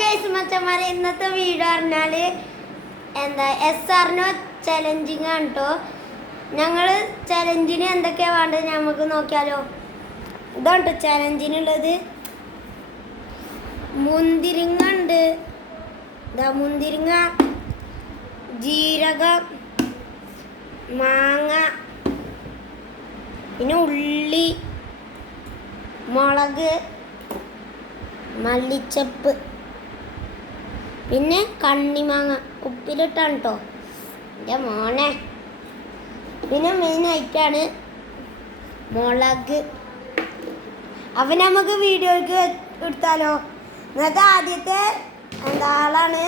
Guys മച്ചന്മാരെ ഇന്നത്തെ video പറഞ്ഞാൽ എന്താ SRNO ചലഞ്ചിങ് ആണ് കേട്ടോ. ഞങ്ങൾ ചലഞ്ചിന് എന്തൊക്കെയാണ് വേണ്ടത് നമുക്ക് നോക്കിയാലോ. ഇതാണ് ചലഞ്ചിനുള്ളത്. മുന്തിരിങ്ങ ഉണ്ട്, ഇതാ മുന്തിരിങ്ങ, ജീരകം, മാങ്ങ, പിന്നെ ഉള്ളി, മുളക്, മല്ലിച്ചപ്പ്, പിന്നെ കണ്ണിമാങ്ങ ഉപ്പിലിട്ടാണ് കേട്ടോ എൻ്റെ മോനെ. പിന്നെ മെയിൻ ആയിട്ടാണ് മുളക്. അപ്പം നമുക്ക് വീഡിയോയ്ക്ക് എടുത്താലോ. ഇന്നത്തെ ആദ്യത്തെ എന്താ ആളാണ്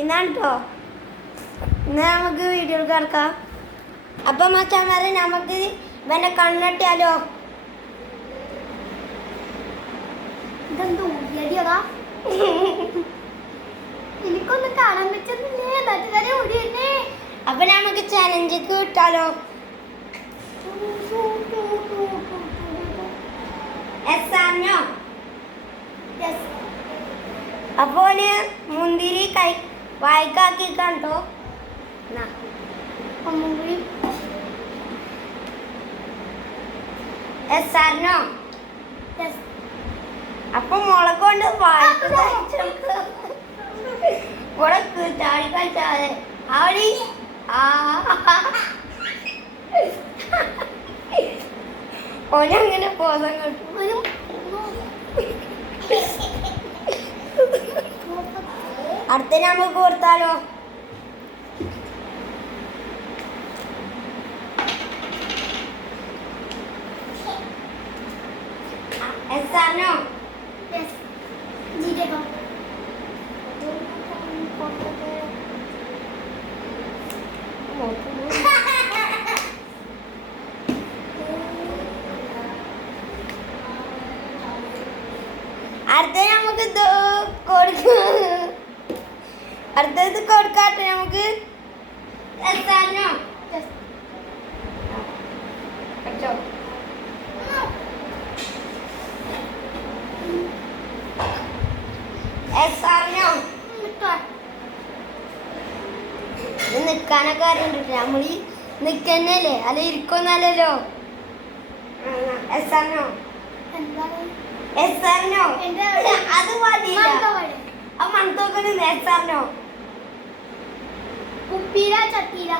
ഇന്നാണ് കേട്ടോ. ഇന്ന് നമുക്ക് വീഡിയോയ്ക്ക് കിടക്കാം. അപ്പം മച്ചാന്മാരെ നമുക്ക് ഇവൻ്റെ കണ്ണെട്ടിയാലോ. എനിക്കൊന്നും കാണാൻ പറ്റുന്നില്ലേ. അപ്പൊ നമുക്ക് ചലഞ്ചിക്ക് വിട്ടാലോ. SRNO അപ്പോ മുന്തിരി കൈ വായിക്കാക്കി കണ്ടോ. SRNO അപ്പൊ മുളക് കൊണ്ട് വായിക്ക് മുളക്ക് ചാടി കളിച്ചാതെ അവിടെ ഓനങ്ങനെ ബോധം കിട്ടും. അടുത്ത നമുക്ക് കൊടുത്താലോ. SRNO ജീരകം അടുത്ത നമുക്ക് അടുത്തത് കൊടുക്കാട്ടെ നമുക്ക്. SRNO SRNO ഇത് നിൽക്കാനൊക്കെ അറിയണ്ടിട്ട് നമ്മൾ നിൽക്കുന്നല്ലേ അല്ല ഇരിക്കൊന്നല്ലോ. SRNO SRNO അത് മതിയില്ല. ആ മണത്തോക്കണ് SRNO ഉപ്പില ചട്ടില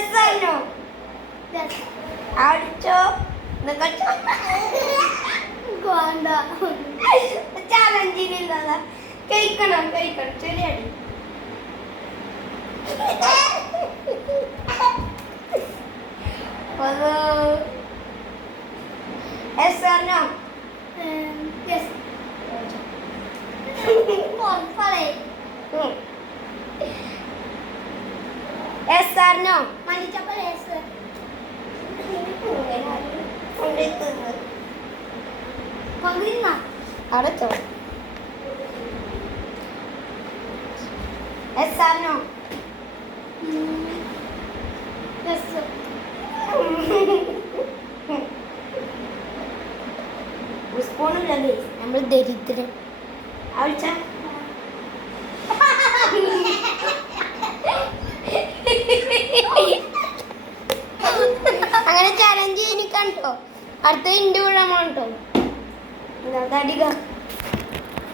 SRNO അടിച്ചോ ചാലഞ്ചിനില്ല. കഴിക്കണം ശരിയടി. SRNO SRNO മല്ലിച്ചപ്പ് അടച്ചോ. SRNO സ്പൂണില്ലേ നമ്മൾ ദരിദ്രൻ അഴിച്ച അങ്ങനെ ചലഞ്ച് എനിക്ക് കണ്ടോ. അടുത്ത ഇൻ്റെ കൂടെ കേട്ടോ. അടിക